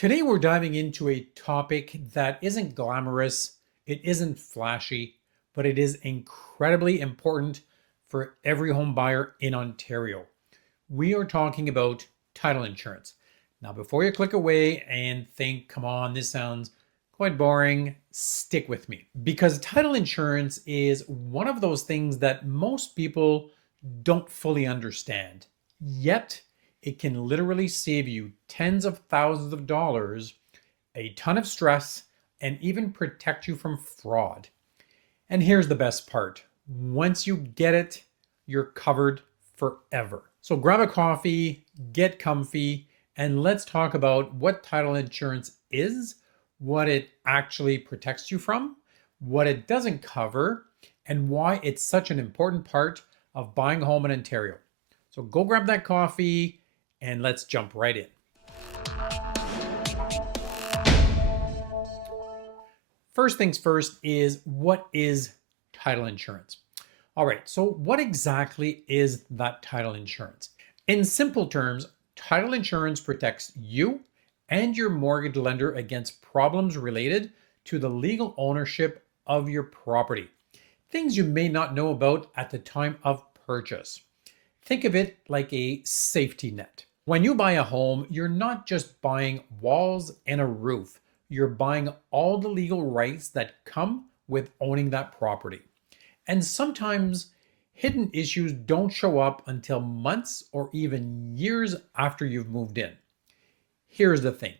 Today, we're diving into a topic that isn't glamorous, it isn't flashy, but it is incredibly important for every home buyer in Ontario. We are talking about title insurance. Now, before you click away and think, come on, this sounds quite boring, stick with me. Because title insurance is one of those things that most people don't fully understand. Yet, it can literally save you tens of thousands of dollars, a ton of stress, and even protect you from fraud. And here's the best part: once you get it, you're covered forever. So grab a coffee, get comfy, and let's talk about what title insurance is, what it actually protects you from, what it doesn't cover, and why it's such an important part of buying a home in Ontario. So go grab that coffee and let's jump right in. First things first is, what is title insurance? All right, so what exactly is that title insurance? In simple terms, title insurance protects you and your mortgage lender against problems related to the legal ownership of your property. Things you may not know about at the time of purchase. Think of it like a safety net. When you buy a home, you're not just buying walls and a roof. You're buying all the legal rights that come with owning that property. And sometimes hidden issues don't show up until months or even years after you've moved in. Here's the thing: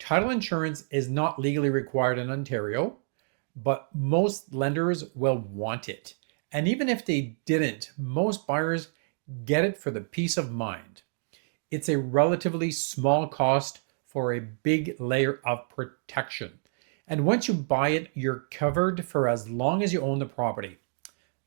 title insurance is not legally required in Ontario, but most lenders will want it. And even if they didn't, most buyers get it for the peace of mind. It's a relatively small cost for a big layer of protection. And once you buy it, you're covered for as long as you own the property.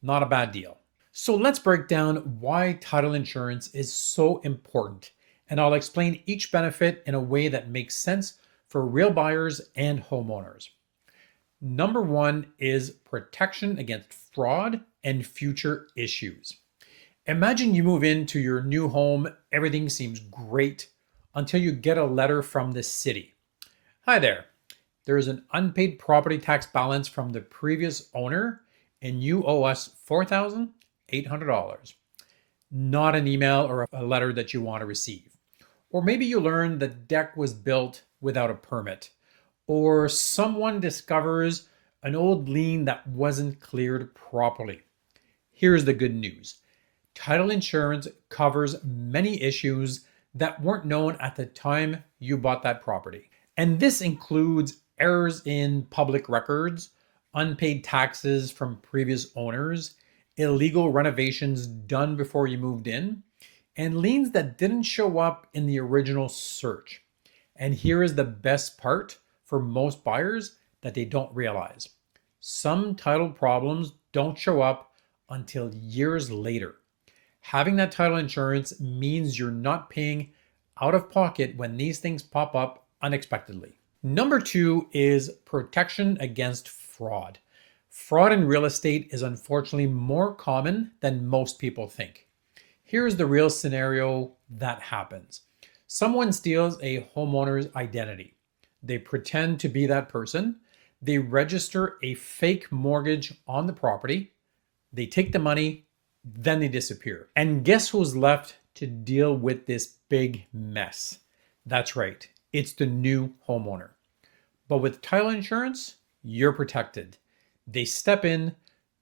Not a bad deal. So let's break down why title insurance is so important. And I'll explain each benefit in a way that makes sense for real buyers and homeowners. Number one is protection against fraud and future issues. Imagine you move into your new home, everything seems great until you get a letter from the city. Hi there, there's an unpaid property tax balance from the previous owner and you owe us $4,800. Not an email or a letter that you want to receive. Or maybe you learn the deck was built without a permit, or someone discovers an old lien that wasn't cleared properly. Here's the good news: title insurance covers many issues that weren't known at the time you bought that property. And this includes errors in public records, unpaid taxes from previous owners, illegal renovations done before you moved in, and liens that didn't show up in the original search. And here is the best part for most buyers that they don't realize: some title problems don't show up until years later. Having that title insurance means you're not paying out of pocket when these things pop up unexpectedly. Number two is protection against fraud. Fraud in real estate is unfortunately more common than most people think. Here's the real scenario that happens: someone steals a homeowner's identity. They pretend to be that person. They register a fake mortgage on the property. They take the money, then they disappear. And guess who's left to deal with this big mess? That's right, it's the new homeowner. But with title insurance, you're protected. They step in,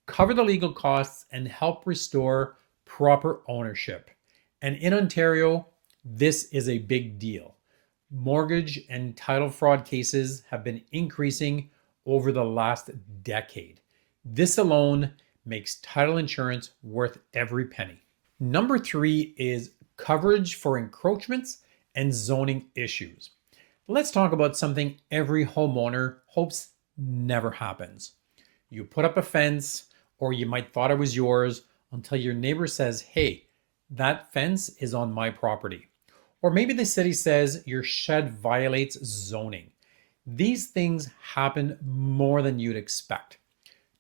cover the legal costs, and help restore proper ownership. And in Ontario, this is a big deal. Mortgage and title fraud cases have been increasing over the last decade. This alone makes title insurance worth every penny. Number three is coverage for encroachments and zoning issues. Let's talk about something every homeowner hopes never happens. You put up a fence, or you might thought it was yours, until your neighbor says, hey, that fence is on my property. Or maybe the city says your shed violates zoning. These things happen more than you'd expect.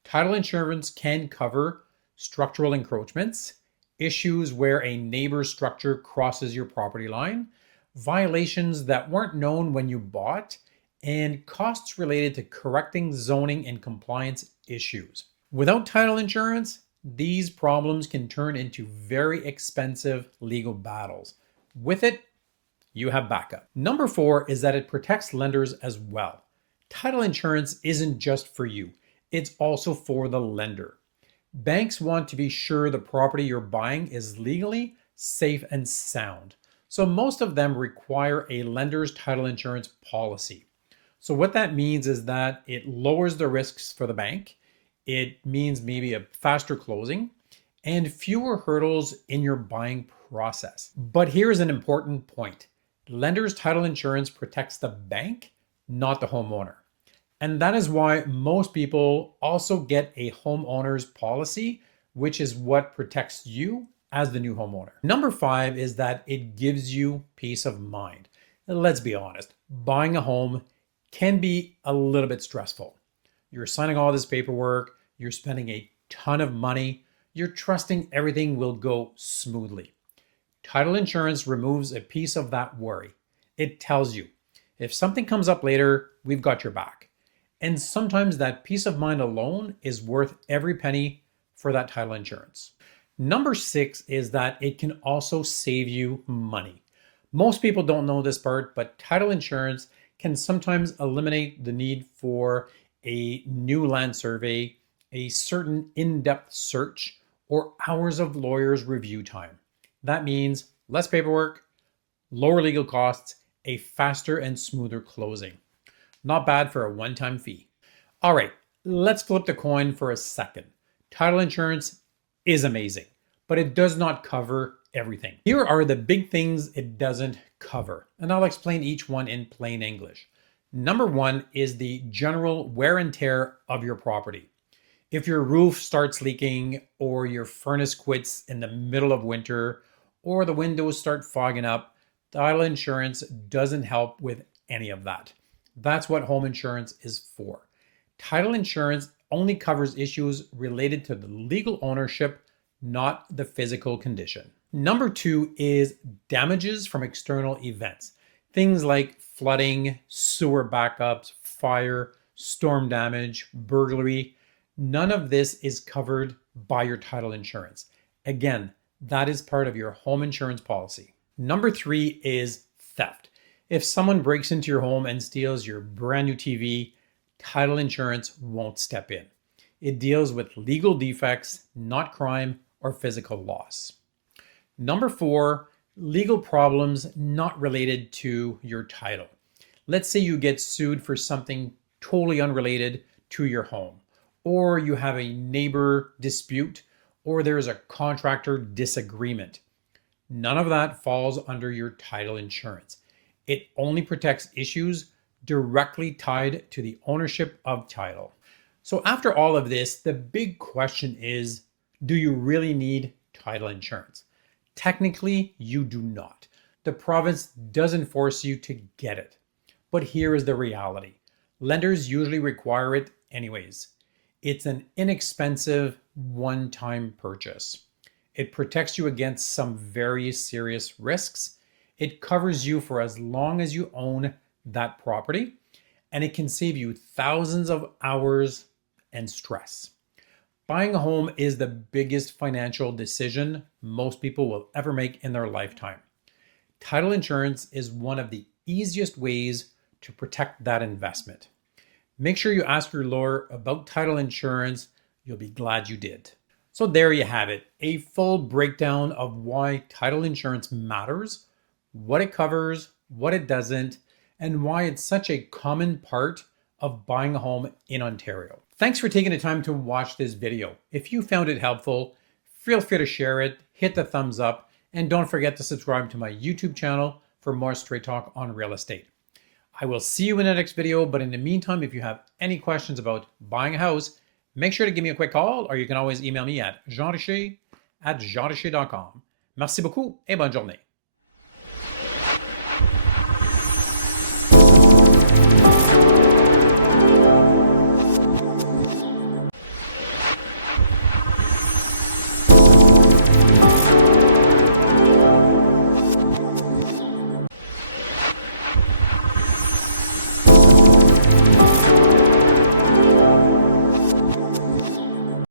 Title insurance can cover structural encroachments, issues where a neighbor's structure crosses your property line, violations that weren't known when you bought, and costs related to correcting zoning and compliance issues. Without title insurance, these problems can turn into very expensive legal battles. With it, you have backup. Number 4 is that it protects lenders as well. Title insurance isn't just for you, it's also for the lender. Banks want to be sure the property you're buying is legally safe and sound. So most of them require a lender's title insurance policy. So what that means is that it lowers the risks for the bank. It means maybe a faster closing and fewer hurdles in your buying process. But here's an important point. Lender's title insurance protects the bank, not the homeowner. And that is why most people also get a homeowner's policy, which is what protects you as the new homeowner. Number 5 is that it gives you peace of mind. Let's be honest, buying a home can be a little bit stressful. You're signing all this paperwork, you're spending a ton of money, you're trusting everything will go smoothly. Title insurance removes a piece of that worry. It tells you, if something comes up later, we've got your back. And sometimes that peace of mind alone is worth every penny for that title insurance. Number 6 is that it can also save you money. Most people don't know this part, but title insurance can sometimes eliminate the need for a new land survey, a certain in-depth search, or hours of lawyer's review time. That means less paperwork, lower legal costs, a faster and smoother closing. Not bad for a one-time fee. All right, let's flip the coin for a second. Title insurance is amazing, but it does not cover everything. Here are the big things it doesn't cover, and I'll explain each one in plain English. Number 1 is the general wear and tear of your property. If your roof starts leaking, or your furnace quits in the middle of winter, or the windows start fogging up, title insurance doesn't help with any of that. That's what home insurance is for. Title insurance only covers issues related to the legal ownership, not the physical condition. Number 2 is damages from external events. Things like flooding, sewer backups, fire, storm damage, burglary. None of this is covered by your title insurance. Again, that is part of your home insurance policy. Number 3 is theft. If someone breaks into your home and steals your brand new TV, title insurance won't step in. It deals with legal defects, not crime or physical loss. Number 4, legal problems not related to your title. Let's say you get sued for something totally unrelated to your home, or you have a neighbor dispute, or there's a contractor disagreement. None of that falls under your title insurance. It only protects issues directly tied to the ownership of title. So after all of this, the big question is, do you really need title insurance? Technically, you do not. The province doesn't force you to get it. But here is the reality. Lenders usually require it anyways. It's an inexpensive one-time purchase. It protects you against some very serious risks. It covers you for as long as you own that property, and it can save you thousands of hours and stress. Buying a home is the biggest financial decision most people will ever make in their lifetime. Title insurance is one of the easiest ways to protect that investment. Make sure you ask your lawyer about title insurance. You'll be glad you did. So there you have it, a full breakdown of why title insurance matters, what it covers, what it doesn't, and why it's such a common part of buying a home in Ontario. Thanks for taking the time to watch this video. If you found it helpful, feel free to share it, hit the thumbs up, and don't forget to subscribe to my YouTube channel for more straight talk on real estate. I will see you in the next video, but in the meantime, if you have any questions about buying a house, make sure to give me a quick call, or you can always email me at jeanricher@jeanricher.com. Merci beaucoup et bonne journée.